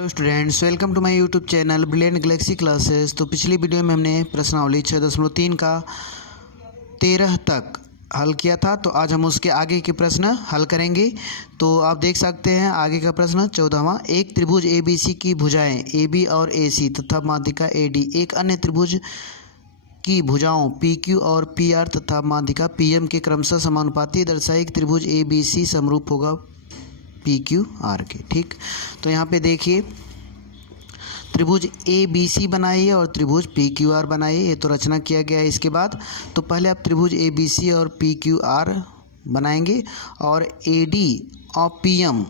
Hello students, welcome to my YouTube channel brilliant galaxy classes. तो पिछली video में हमने प्रश्नावली 6.3 का 13 तक हल किया था। तो आज हम उसके आगे के प्रश्न हल करेंगे। तो आप देख सकते हैं आगे का प्रश्न 14वां। एक त्रिभुज ABC की भुजाएं AB और AC तथा माध्यिका AD एक अन्य त्रिभुज की भुजाओं PQ और PR तथा माध्यिका PM के क्रमशः समानुपाती दर्शाए। एक त्रिभुज ABC समरूप होगा PQR के। ठीक, तो यहाँ पे देखिए त्रिभुज ABC बनाइए और त्रिभुज PQR बनाइए। ये तो रचना किया गया है। इसके बाद तो पहले आप त्रिभुज ABC और PQR बनाएंगे और AD और PM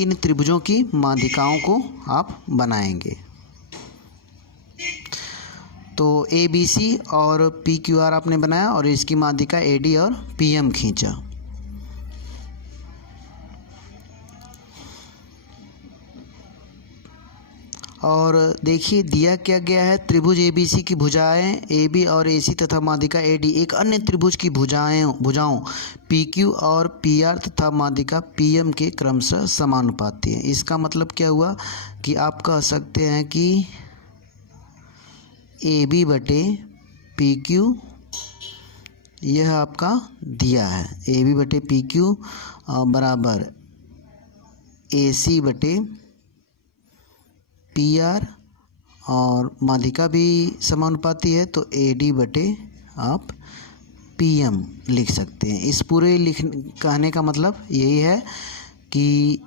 इन त्रिभुजों की माध्यिकाओं को आप बनाएंगे। तो ABC और PQR आपने बनाया और इसकी माध्यिका AD और PM खींचा। और देखिए दिया क्या गया है, त्रिभुज ABC की भुजाएं AB और AC तथा माध्यिका AD एक अन्य त्रिभुज की भुजाओं PQ और PR तथा माध्यिका PM के क्रमशः समानुपाती है। इसका मतलब क्या हुआ कि आप कह सकते हैं कि AB बटे PQ यह आपका दिया है। AB बटे PQ बराबर AC बटे PR और माध्यिका भी समानुपाती है तो AD बटे आप PM लिख सकते हैं। इस पूरे कहने का मतलब यही है कि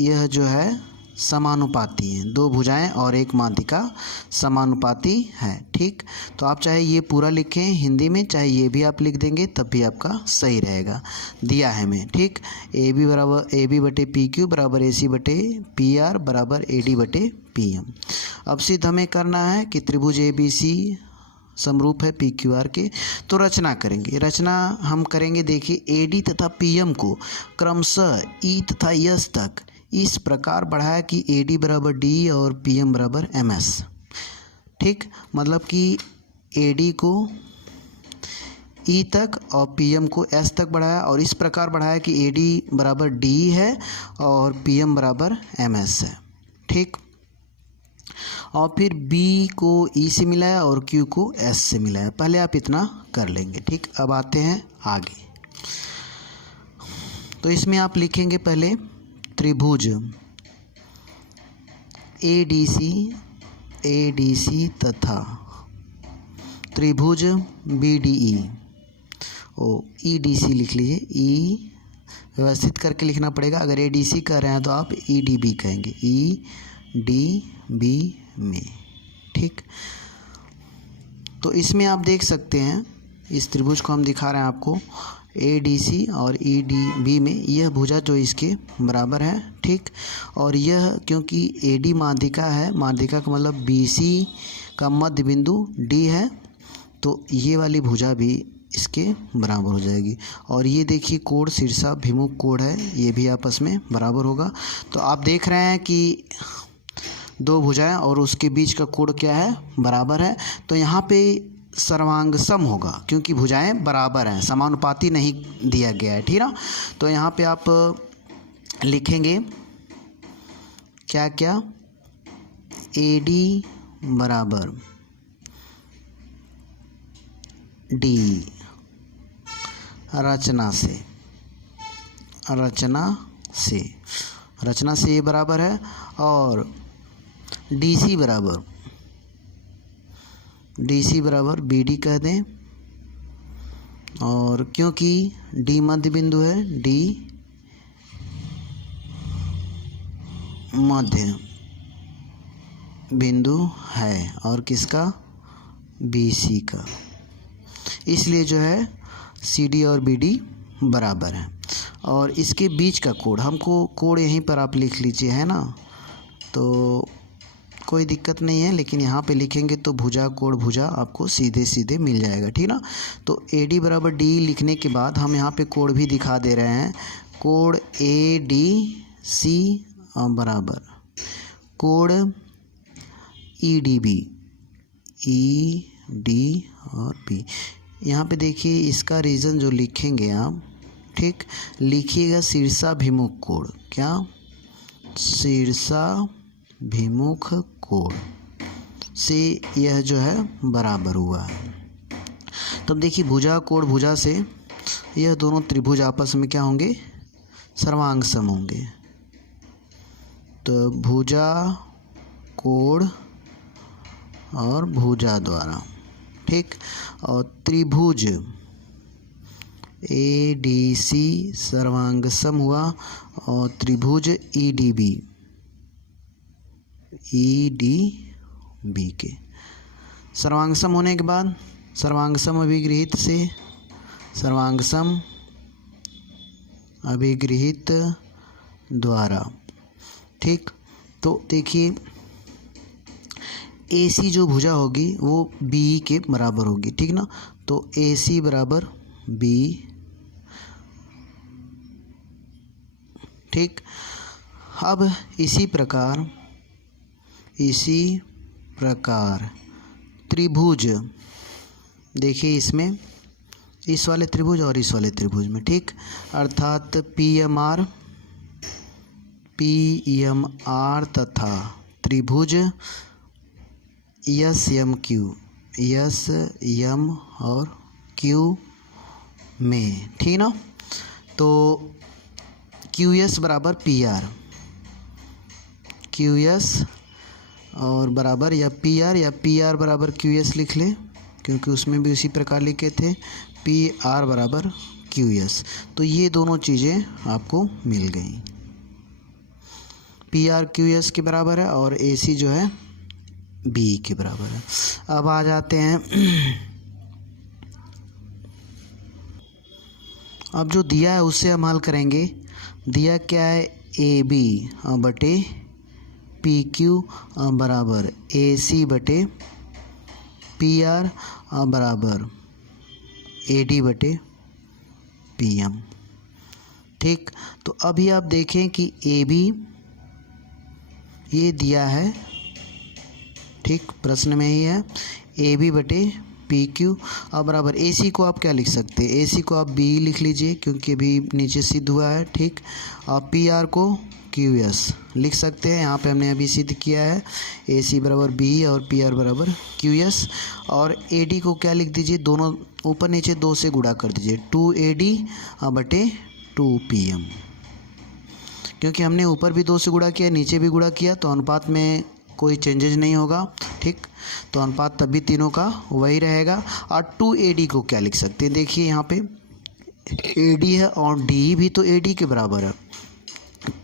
यह जो है समानुपाती है, दो भुजाएं और एक माध्यिका समानुपाती है। ठीक, तो आप चाहे ये पूरा लिखें हिंदी में, चाहे ये भी आप लिख देंगे तब भी आपका सही रहेगा। दिया है मैं। ठीक, AB बटे PQ बराबर AC बटे PR बराबर AD बटे PM। अब सिद्ध हमें करना है कि त्रिभुज ABC समरूप है PQR के। तो रचना करेंगे। रचना हम करेंगे, देखिए AD तथा PM को क्रमशः E तथा S तक इस प्रकार बढ़ाया कि AD बराबर D और PM बराबर MS। ठीक, मतलब कि AD को E तक और PM को S तक बढ़ाया और इस प्रकार बढ़ाया कि AD बराबर D है और PM बराबर MS है। ठीक, और फिर B को E से मिलाया और Q को S से मिलाया। पहले आप इतना कर लेंगे। ठीक, अब आते हैं आगे। तो इसमें आप लिखेंगे पहले त्रिभुज ADC तथा त्रिभुज BDE EDC लिख लीजिए। E व्यवस्थित करके लिखना पड़ेगा। अगर ADC कह रहे हैं तो आप EDB कहेंगे, EDB में। ठीक, तो इसमें आप देख सकते हैं इस त्रिभुज को हम दिखा रहे हैं आपको ADC और EDB में यह भुजा जो इसके बराबर है। ठीक, और यह क्योंकि AD माध्यिका है, माध्यिका का मतलब BC का मध्य बिंदु D है, तो ये वाली भुजा भी इसके बराबर हो जाएगी। और ये देखिए कोण शीर्षाभिमुख कोण है, ये भी आपस में बराबर होगा। तो आप देख रहे हैं कि दो भुजाएं और उसके बीच का कोण क्या है, बराबर है। तो यहाँ पे सर्वांग सम होगा क्योंकि भुजाएं बराबर हैं, समानुपाती नहीं दिया गया है। ठीक ना, तो यहाँ पे आप लिखेंगे क्या क्या, AD बराबर D रचना से ये बराबर है और DC बराबर BD कह दें। और क्योंकि D मध्य बिंदु है, D मध्य बिंदु है और किसका, BC का, इसलिए जो है CD और BD बराबर है। और इसके बीच का कोण, हमको कोण यहीं पर आप लिख लीजिए, है ना, तो कोई दिक्कत नहीं है। लेकिन यहाँ पे लिखेंगे तो भुजा कोण भुजा आपको सीधे सीधे मिल जाएगा। ठीक ना, तो AD बराबर D लिखने के बाद हम यहाँ पे कोण भी दिखा दे रहे हैं। कोण ADC बराबर कोण EDB, ED और B। यहाँ पे देखिए इसका रीज़न जो लिखेंगे आप, ठीक, लिखिएगा शीर्षाभिमुख कोण। क्या, शीर्षाभिमुख कोण से यह जो है बराबर हुआ है। तब देखिए भुजा कोण भुजा से यह दोनों त्रिभुज आपस में क्या होंगे, सर्वांग सम होंगे। तो भुजा कोण और भुजा द्वारा, ठीक। और त्रिभुज ADC सर्वांग सम हुआ और त्रिभुज EDB के सर्वांग सम होने के बाद सर्वांग सम अभिगृहित से सर्वांग सम अभिगृहित द्वारा, ठीक। तो देखिए AC जो भुजा होगी वो BE के बराबर होगी, ठीक ना। तो AC बराबर BE, ठीक। अब इसी प्रकार त्रिभुज, देखिए इसमें इस वाले त्रिभुज और इस वाले त्रिभुज में, ठीक। अर्थात PMR तथा त्रिभुज SM और Q में, ठीक ना। तो QS बराबर PR, QS और बराबर या PR बराबर QS लिख लें, क्योंकि उसमें भी उसी प्रकार लिखे थे PR बराबर QS। तो ये दोनों चीज़ें आपको मिल गई, PR QS के बराबर है और AC जो है BE के बराबर है। अब आ जाते हैं, अब जो दिया है उससे हम हल करेंगे। दिया क्या है, AB बटे PQ बराबर AC बटे PR बराबर AD बटे PM, ठीक। तो अभी आप देखें कि AB ये दिया है, ठीक, प्रश्न में ही है, AB बटे PQ अब बराबर AC को आप क्या लिख सकते हैं, AC को आप BE लिख लीजिए क्योंकि अभी नीचे सिद्ध हुआ है, ठीक। आप PR को QS लिख सकते हैं, यहाँ पे हमने अभी सिद्ध किया है, AC बराबर BE और PR बराबर QS। और AD को क्या लिख दीजिए, दोनों ऊपर नीचे 2 से गुणा कर दीजिए, 2AD बटे 2PM, क्योंकि हमने ऊपर भी 2 से गुणा किया नीचे भी गुणा किया तो अनुपात में कोई चेंजेज नहीं होगा, ठीक। तो अनुपात तब भी तीनों का वही रहेगा। और 2AD को क्या लिख सकते हैं, देखिए यहाँ पे AD है और DE भी तो AD के बराबर है,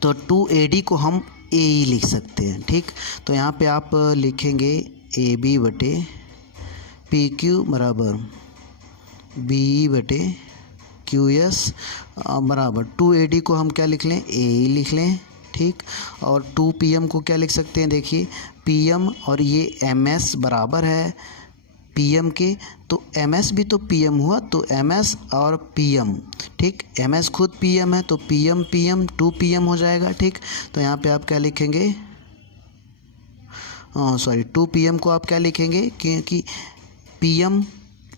तो 2AD को हम AE लिख सकते हैं, ठीक। तो यहाँ पे आप लिखेंगे AB बटे PQ बराबर BE बटे QS बराबर 2AD को हम क्या लिख लें, AE लिख लें, ठीक। और 2PM को क्या लिख सकते हैं, देखिए PM और ये MS बराबर है PM के, तो MS भी तो PM हुआ, तो MS और PM, ठीक। MS खुद PM है तो PM 2PM हो जाएगा, ठीक। तो यहाँ पे आप क्या लिखेंगे, 2PM को आप क्या लिखेंगे, क्योंकि PM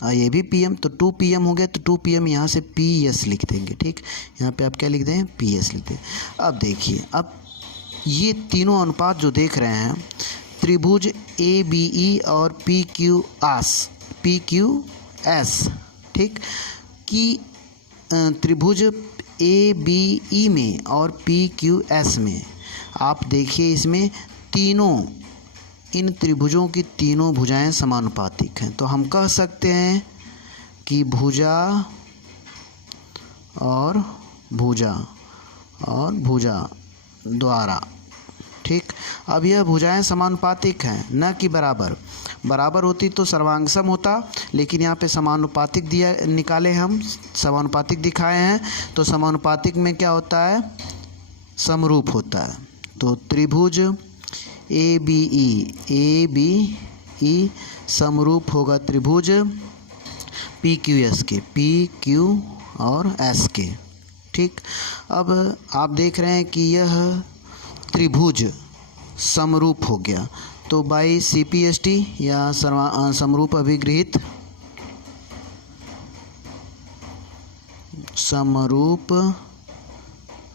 ये भी PM, तो 2PM हो गया, तो 2PM यहाँ से PS लिख देंगे, ठीक। यहाँ पे आप क्या लिख दें, PS लिख दें। अब देखिए, अब ये तीनों अनुपात जो देख रहे हैं, त्रिभुज ABE और PQS, ठीक, कि त्रिभुज ABE में और PQS में आप देखिए इसमें तीनों, इन त्रिभुजों की तीनों भुजाएं समानुपातिक हैं। तो हम कह सकते हैं कि भुजा और भुजा द्वारा, ठीक। अब यह भुजाएं समानुपातिक हैं, न कि बराबर होती तो सर्वांग सम होता, लेकिन यहाँ पे समानुपातिक दिया, निकाले हम समानुपातिक दिखाए हैं, तो समानुपातिक में क्या होता है, समरूप होता है। तो त्रिभुज ABE समरूप होगा त्रिभुज PQS के, PQ और S के, ठीक। अब आप देख रहे हैं कि यह त्रिभुज समरूप हो गया, तो बाई CPST या समरूप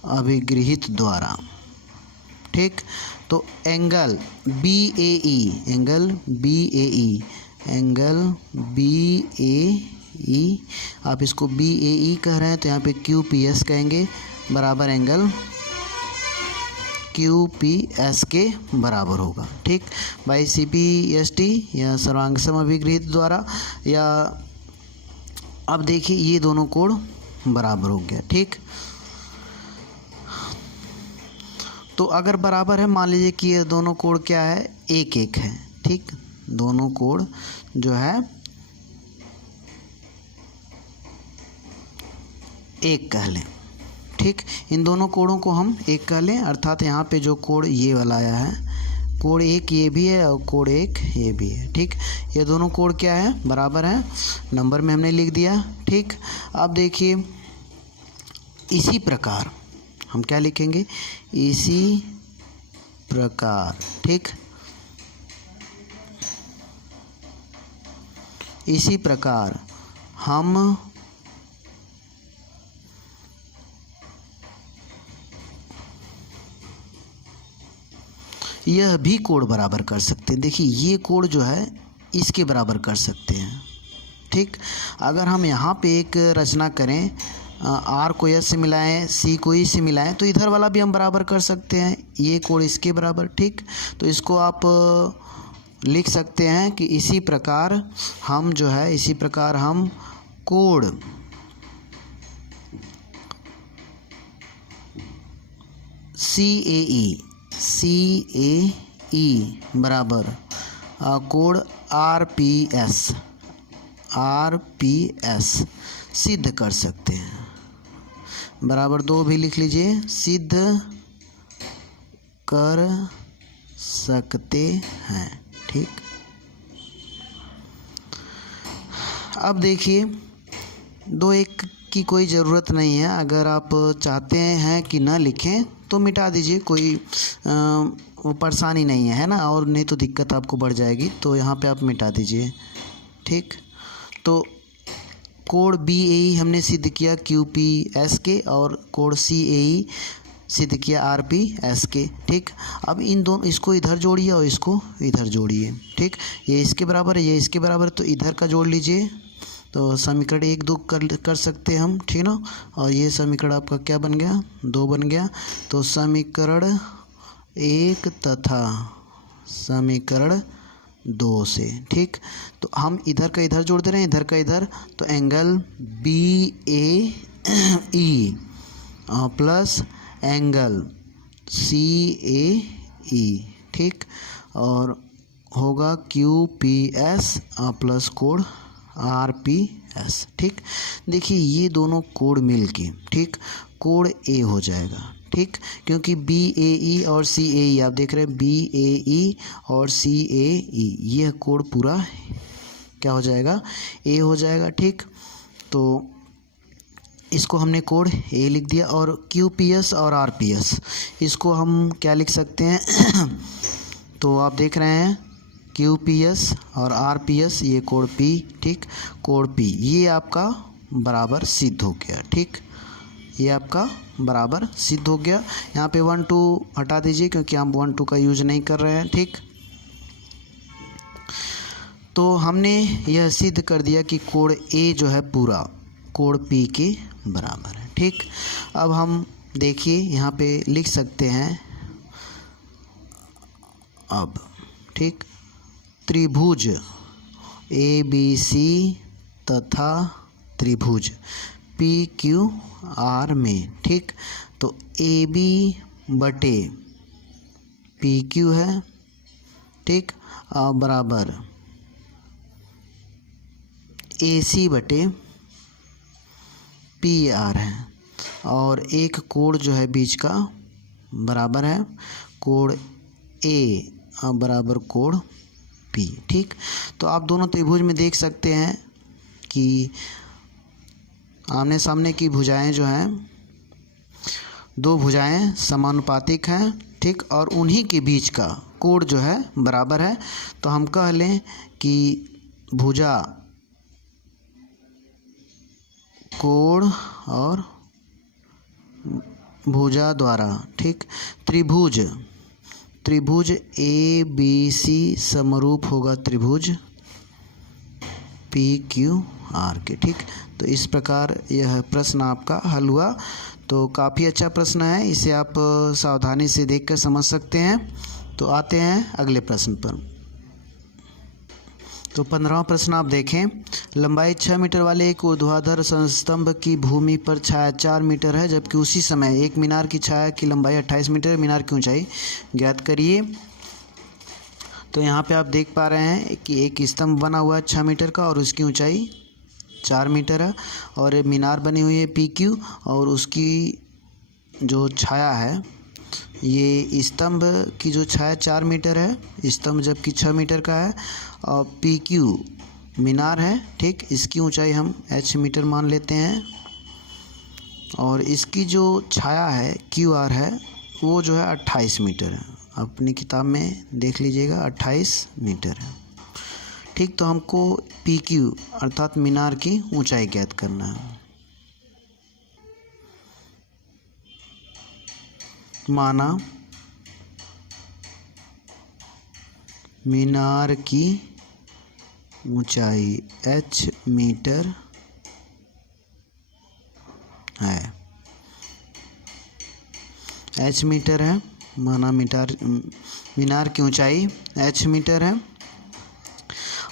अभिगृहित द्वारा, ठीक। तो एंगल बी ए ई, एंगल बी ए ई, एंगल बी ए ई, आप इसको बी ए ई कह रहे हैं तो यहाँ पे क्यू पी एस कहेंगे, बराबर एंगल क्यू पी एस के बराबर होगा। ठीक, by C P S T या सर्वांग समअभिगृहित द्वारा, या अब देखिए ये दोनों कोण बराबर हो गया। ठीक, तो अगर बराबर है, मान लीजिए कि ये दोनों कोण क्या है, एक एक है। ठीक, दोनों कोण जो है एक कह लें। ठीक, इन दोनों कोणों को हम एक कह लें, अर्थात यहाँ पे जो कोण ये वाला आया है, कोण एक ये भी है और कोण एक ये भी है। ठीक, ये दोनों कोण क्या है, बराबर है, नंबर में हमने लिख दिया। ठीक, अब देखिए इसी प्रकार हम क्या लिखेंगे, इसी प्रकार। ठीक, इसी प्रकार हम यह भी कोण बराबर कर सकते हैं। देखिए ये कोण जो है इसके बराबर कर सकते हैं। ठीक, अगर हम यहाँ पे एक रचना करें, आर को एस से मिलाएं, सी को ई से मिलाएं, तो इधर वाला भी हम बराबर कर सकते हैं, ये कोण इसके बराबर। ठीक, तो इसको आप लिख सकते हैं कि इसी प्रकार हम जो है, इसी प्रकार हम कोण सी ए ई बराबर कोण आर पी एस सिद्ध कर सकते हैं। बराबर 2 भी लिख लीजिए, सिद्ध कर सकते हैं। ठीक, अब देखिए 2-1 की कोई ज़रूरत नहीं है, अगर आप चाहते हैं कि ना लिखें तो मिटा दीजिए, कोई परेशानी नहीं है ना, और नहीं तो दिक्कत आपको बढ़ जाएगी, तो यहाँ पे आप मिटा दीजिए। ठीक, तो कोण बी ए ई हमने सिद्ध किया क्यू पी एस के, और कोण सी ए ई सिद्ध किया आर पी एस के। ठीक, अब इन दोनों, इसको इधर जोड़िए और इसको इधर जोड़िए। ठीक, ये इसके बराबर है, ये इसके बराबर, तो इधर का जोड़ लीजिए, तो समीकरण 1-2 कर सकते हैं हम। ठीक ना, और ये समीकरण आपका क्या बन गया, 2 बन गया। तो समीकरण 1 तथा समीकरण 2 से। ठीक, तो हम इधर का इधर जोड़ दे रहे हैं, इधर का इधर, तो एंगल बी ए ई प्लस एंगल सी ए ई। ठीक, और होगा क्यू पी एस प्लस कोण आर पी एस। ठीक, देखिए ये दोनों कोण मिल के, ठीक, कोण ए हो जाएगा। ठीक, क्योंकि बी ए ई और सी ए ई आप देख रहे हैं, बी ए ई और सी ए ई, यह कोण पूरा क्या हो जाएगा, ए हो जाएगा। ठीक, तो इसको हमने कोण ए लिख दिया, और क्यू पी एस और आर पी एस इसको हम क्या लिख सकते हैं तो आप देख रहे हैं क्यू पी एस और आर पी एस, ये कोण पी। ठीक, कोण पी ये आपका बराबर सिद्ध हो गया। ठीक, ये आपका बराबर सिद्ध हो गया। यहाँ पे 1-2 हटा दीजिए क्योंकि हम 1-2 का यूज नहीं कर रहे हैं। ठीक, तो हमने यह सिद्ध कर दिया कि कोण ए जो है पूरा कोण पी के बराबर है। ठीक, अब हम देखिए यहाँ पे लिख सकते हैं अब। ठीक, त्रिभुज ए बी सी तथा त्रिभुज पी क्यू आर में। ठीक, तो ए बी बटे पी क्यू है। ठीक, और बराबर ए सी बटे पी आर है, और एक कोण जो है बीच का बराबर है कोण ए बराबर कोण पी। ठीक, तो आप दोनों त्रिभुज में देख सकते हैं कि आमने सामने की भुजाएं जो हैं, 2 भुजाएं समानुपातिक हैं। ठीक, और उन्हीं के बीच का कोण जो है बराबर है, तो हम कह लें कि भुजा कोण और भुजा द्वारा, ठीक, त्रिभुज त्रिभुज ए बी सी समरूप होगा त्रिभुज पी क्यू आर के। ठीक, तो इस प्रकार यह प्रश्न आपका हल हुआ। तो काफ़ी अच्छा प्रश्न है, इसे आप सावधानी से देखकर समझ सकते हैं। तो आते हैं अगले प्रश्न पर। तो 15वां प्रश्न आप देखें, लंबाई 6 मीटर वाले एक ऊर्ध्वाधर स्तंभ की भूमि पर छाया 4 मीटर है, जबकि उसी समय एक मीनार की छाया की लंबाई 28 मीटर है। मीनार की ऊंचाई ज्ञात करिए। तो यहाँ पे आप देख पा रहे हैं कि एक स्तंभ बना हुआ है 6 मीटर का और उसकी ऊंचाई 4 मीटर है, और मीनार बनी हुई है पी क्यू, और उसकी जो छाया है, ये स्तंभ की जो छाया 4 मीटर है, स्तंभ जबकि 6 मीटर का है, और पी क्यू मीनार है। ठीक, इसकी ऊंचाई हम h मीटर मान लेते हैं, और इसकी जो छाया है क्यू आर है वो जो है 28 मीटर है। अपनी किताब में देख लीजिएगा 28 मीटर है। ठीक, तो हमको पी क्यू अर्थात मीनार की ऊंचाई ज्ञात करना है। माना मीनार की ऊंचाई h मीटर है, h मीटर है। माना मीनार की ऊंचाई h मीटर है,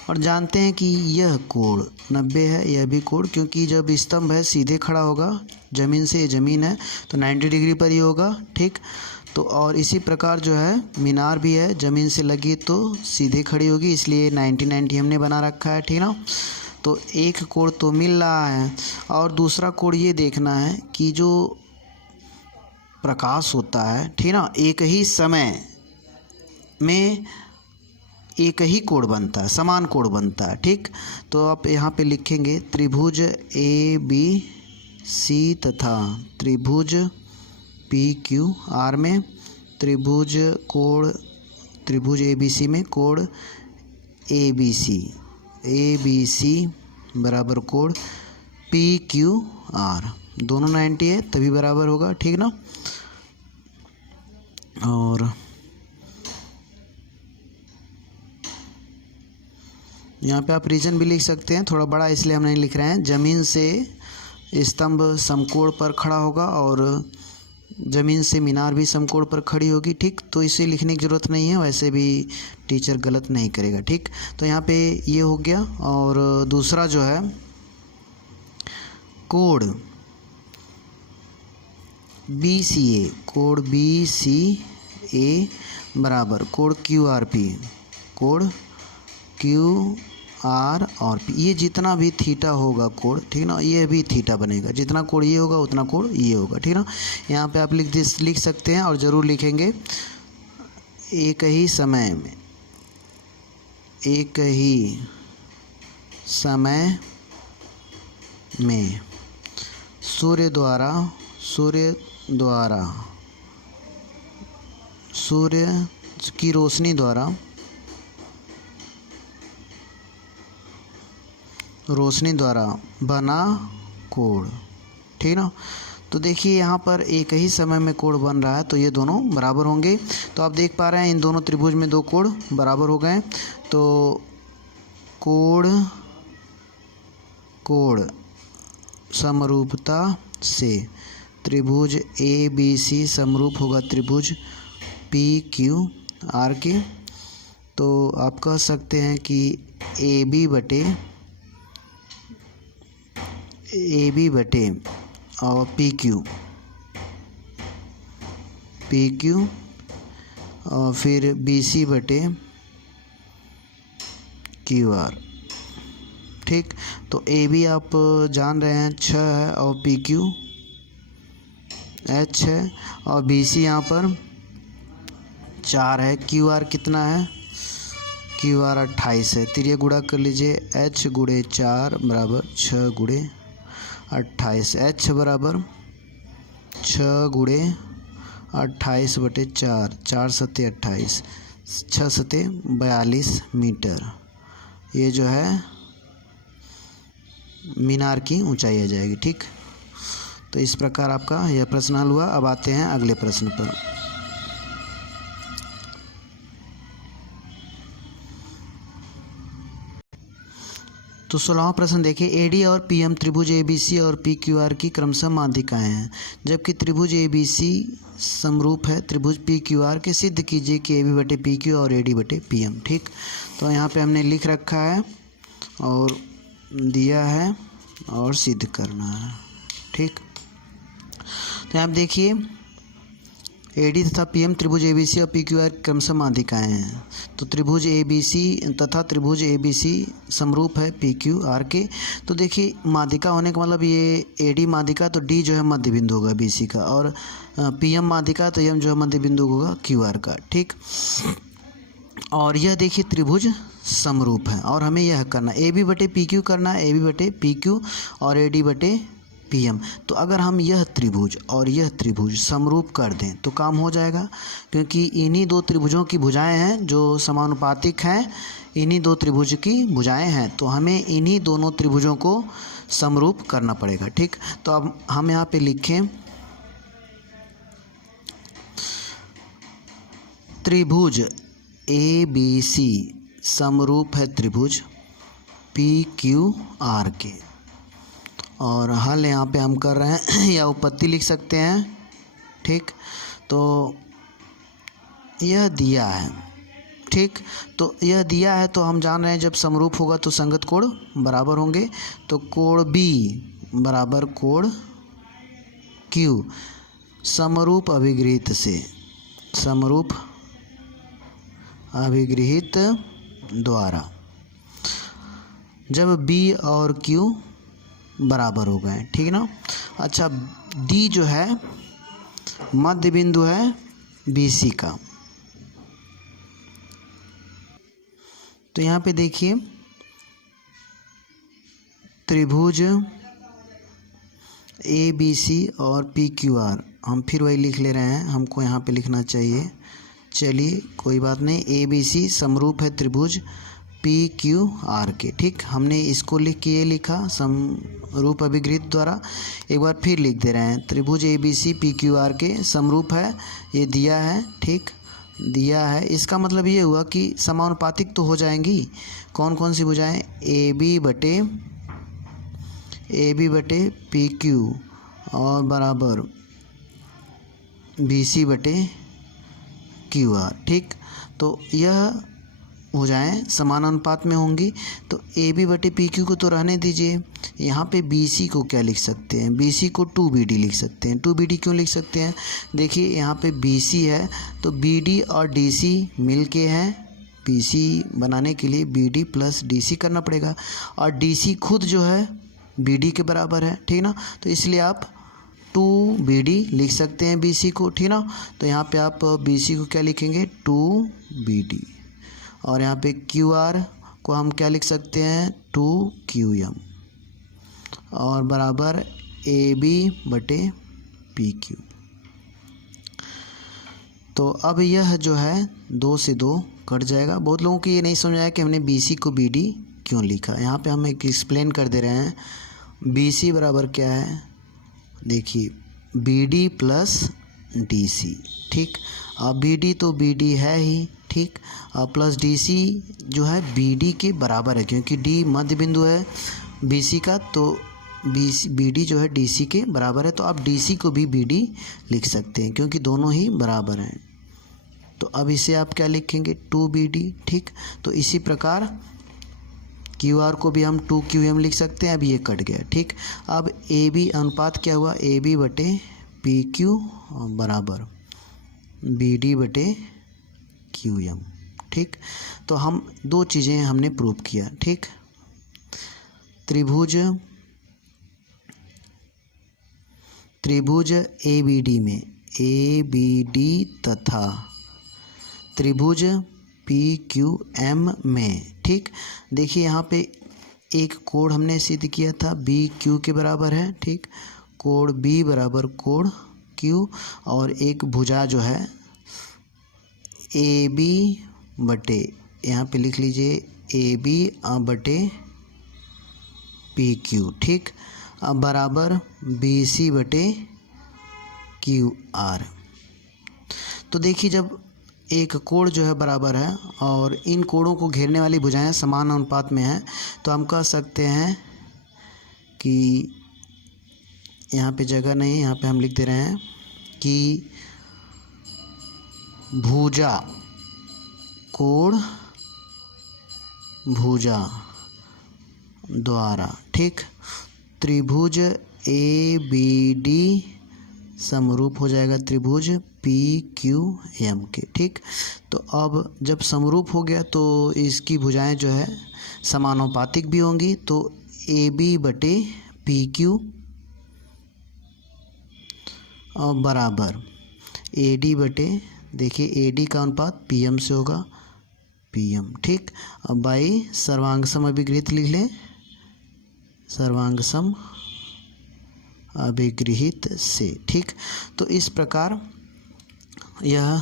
और जानते हैं कि यह कोण 90 है। यह भी कोण, क्योंकि जब स्तंभ है सीधे खड़ा होगा ज़मीन से, ये ज़मीन है तो 90 डिग्री पर ही होगा। ठीक, तो और इसी प्रकार जो है मीनार भी है, ज़मीन से लगी तो सीधे खड़ी होगी, इसलिए 90-90 हमने बना रखा है। ठीक ना, तो एक कोण तो मिल रहा है, और दूसरा कोण ये देखना है कि जो प्रकाश होता है, ठीक ना, एक ही समय में एक ही कोण बनता है, समान कोण बनता है। ठीक, तो आप यहाँ पे लिखेंगे त्रिभुज ए बी सी तथा त्रिभुज पी क्यू आर में त्रिभुज ए बी सी में कोण ए बी सी बराबर कोण पी क्यू आर, दोनों 90 है तभी बराबर होगा। ठीक ना, और यहाँ पे आप रीजन भी लिख सकते हैं, थोड़ा बड़ा इसलिए हम नहीं लिख रहे हैं। ज़मीन से स्तंभ समकोण पर खड़ा होगा और ज़मीन से मीनार भी समकोण पर खड़ी होगी। ठीक, तो इसे लिखने की ज़रूरत नहीं है, वैसे भी टीचर गलत नहीं करेगा। ठीक, तो यहाँ पे ये हो गया। और दूसरा जो है कोण बी सी ए बराबर कोण क्यू आर पी, कोण क्यू आर और पी, ये जितना भी थीटा होगा कोण, ठीक ना, ये भी थीटा बनेगा। जितना कोण ये होगा उतना कोण ये होगा। ठीक ना, यहाँ पे आप लिख सकते हैं, और ज़रूर लिखेंगे एक ही समय में सूर्य की रोशनी द्वारा बना कोण। ठीक ना, तो देखिए यहाँ पर एक ही समय में कोण बन रहा है, तो ये दोनों बराबर होंगे। तो आप देख पा रहे हैं इन दोनों त्रिभुज में दो कोण बराबर हो गए। तो कोण समरूपता से त्रिभुज ए बी सी समरूप होगा त्रिभुज पी क्यू आर के। तो आप कह सकते हैं कि ए बी बटे और पी क्यू और फिर बी सी बटे क्यू आर। ठीक, तो ए बी आप जान रहे हैं 6 है और पी क्यू h है, और बी सी यहाँ पर 4 है। क्यू आर कितना है, क्यू आर 28 है। तिरिया गुणा कर लीजिए, h गुणे 4 बराबर 6 गुणे 28, h बराबर 6 गुणे 28 बटे 4, 4 सत्ते 28, 6 सत्ते 42 मीटर। ये जो है मीनार की ऊंचाई आ जाएगी। ठीक, तो इस प्रकार आपका यह प्रश्न हल हुआ। अब आते हैं अगले प्रश्न पर। तो 16वां प्रश्न देखिए, एडी और पीएम त्रिभुज एबीसी और पीक्यूआर की क्रमशः माध्यिकाएं हैं। जबकि त्रिभुज एबीसी समरूप है त्रिभुज पीक्यूआर के, सिद्ध कीजिए कि एबी बटे पीक्यू और एडी बटे पीएम। ठीक, तो यहाँ पे हमने लिख रखा है और दिया है और सिद्ध करना है। ठीक, तो यहाँ पे देखिए, एडी तथा पीएम त्रिभुज एबीसी और पीक्यूआर क्रमशः माध्यिकाएं हैं। तो त्रिभुज एबीसी तथा त्रिभुज एबीसी समरूप है पीक्यूआर के। तो देखिए, माध्यिका होने का मतलब ये एडी माध्यिका तो डी जो है मध्य बिंदु होगा बीसी का, और पीएम माध्यिका तो एम जो है मध्य बिंदु होगा क्यूआर का। ठीक, और यह देखिए त्रिभुज समरूप है और हमें यह करना ए बी बटे पी क्यू करना है, ए बी बटे पी क्यू और ए डी बटे पीएम। तो अगर हम यह त्रिभुज और यह त्रिभुज समरूप कर दें तो काम हो जाएगा, क्योंकि इन्हीं दो त्रिभुजों की भुजाएं हैं जो समानुपातिक हैं, इन्हीं दो त्रिभुज की भुजाएं हैं, तो हमें इन्हीं दोनों त्रिभुजों को समरूप करना पड़ेगा। ठीक, तो अब हम यहाँ पे लिखें त्रिभुज ए बी सी समरूप है त्रिभुज पी क्यू आर के, और हल यहाँ पे हम कर रहे हैं या उपपत्ति लिख सकते हैं। ठीक, तो यह दिया है। ठीक, तो यह दिया है तो हम जान रहे हैं जब समरूप होगा तो संगत कोण बराबर होंगे। तो कोण बी बराबर कोण क्यू समरूप अभिगृहित से, समरूप अभिगृहित द्वारा, जब बी और क्यू बराबर हो गए। ठीक ना। अच्छा, डी जो है मध्य बिंदु है बीसी का। तो यहाँ पे देखिए त्रिभुज ए बी सी और पी क्यू आर, हम फिर वही लिख ले रहे हैं, हमको यहाँ पे लिखना चाहिए। चलिए कोई बात नहीं, ए बी सी समरूप है त्रिभुज पी क्यू आर के। ठीक, हमने इसको लिख के ये लिखा समरूप अभिगृहित द्वारा। एक बार फिर लिख दे रहे हैं, त्रिभुज A B C P Q R के समरूप है, ये दिया है। ठीक, दिया है, इसका मतलब ये हुआ कि समानुपातिक तो हो जाएंगी। कौन कौन सी भुजाएं? ए बी बटे पी क्यू और बराबर बी सी बटे क्यू आर। ठीक, तो यह भुजाएं समान अनुपात में होंगी। तो ए बी बटे पी क्यू को तो रहने दीजिए, यहाँ पे बी सी को क्या लिख सकते हैं? बी सी को 2BD लिख सकते हैं। 2BD क्यों लिख सकते हैं? देखिए यहाँ पे बी सी है तो बी डी और डी सी मिल के हैं, बी सी बनाने के लिए B D plus D C करना पड़ेगा, और डी सी खुद जो है बी डी के बराबर है। ठीक ना, तो इसलिए आप 2BD लिख सकते हैं बी सी को। ठीक ना, तो यहाँ पे आप बी सी को क्या लिखेंगे? 2BD, और यहाँ पे क्यू आर को हम क्या लिख सकते हैं? 2QM, और बराबर ए बी बटे पी क्यू। तो अब यह जो है 2 से 2 कट जाएगा। बहुत लोगों को ये नहीं समझ आया कि हमने बी सी को बी डी क्यों लिखा। यहाँ पे हम एक एक्सप्लेन कर दे रहे हैं। बी सी बराबर क्या है? देखिए B D plus D C. ठीक, अब बी डी तो बी डी है ही। ठीक, प्लस डी सी जो है बी डी के बराबर है, क्योंकि डी मध्य बिंदु है बी सी का, तो बी डी जो है डी सी के बराबर है। तो आप डी सी को भी बी डी लिख सकते हैं, क्योंकि दोनों ही बराबर हैं। तो अब इसे आप क्या लिखेंगे? 2BD। ठीक, तो इसी प्रकार क्यू आर को भी हम 2QM लिख सकते हैं। अब ये कट गया। ठीक, अब ए बी अनुपात क्या हुआ? ए बी बटे पी क्यू बराबर बी डी बटे QM। ठीक, तो हम 2 चीज़ें हमने प्रूव किया। ठीक, त्रिभुज ए बी डी में ए बी डी तथा त्रिभुज पी क्यू एम में। ठीक, देखिए यहाँ पे एक कोण हमने सिद्ध किया था बी क्यू के बराबर है। ठीक, कोण बी बराबर कोण क्यू, और एक भुजा जो है ए बी बटे, यहाँ पे लिख लीजिए ए बी बटे पी क्यू। ठीक, अब बराबर बी सी बटे क्यू आर। तो देखिए जब एक कोण जो है बराबर है और इन कोणों को घेरने वाली भुजाएं समान अनुपात में हैं, तो हम कह सकते हैं कि यहाँ पे जगह नहीं, यहाँ पे हम लिख दे रहे हैं कि भुजा कोण भुजा द्वारा, ठीक, त्रिभुज ABD समरूप हो जाएगा त्रिभुज PQM के, ठीक। तो अब जब समरूप हो गया तो इसकी भुजाएं जो है समानुपातिक भी होंगी, तो AB/PQ और बराबर AD/, देखिए AD का अनुपात PM से होगा, PM, ठीक। अब बाई सर्वांग सम अभिगृहित लिख लें, सर्वांग सम अभिगृहित से, ठीक। तो इस प्रकार यह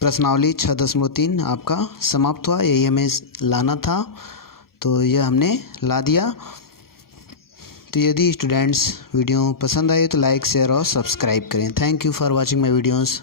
प्रश्नावली 6.3 आपका समाप्त हुआ। यही हमें लाना था, तो यह हमने ला दिया। तो यदि स्टूडेंट्स वीडियो पसंद आए तो लाइक, शेयर और सब्सक्राइब करें। Thank you for watching my videos.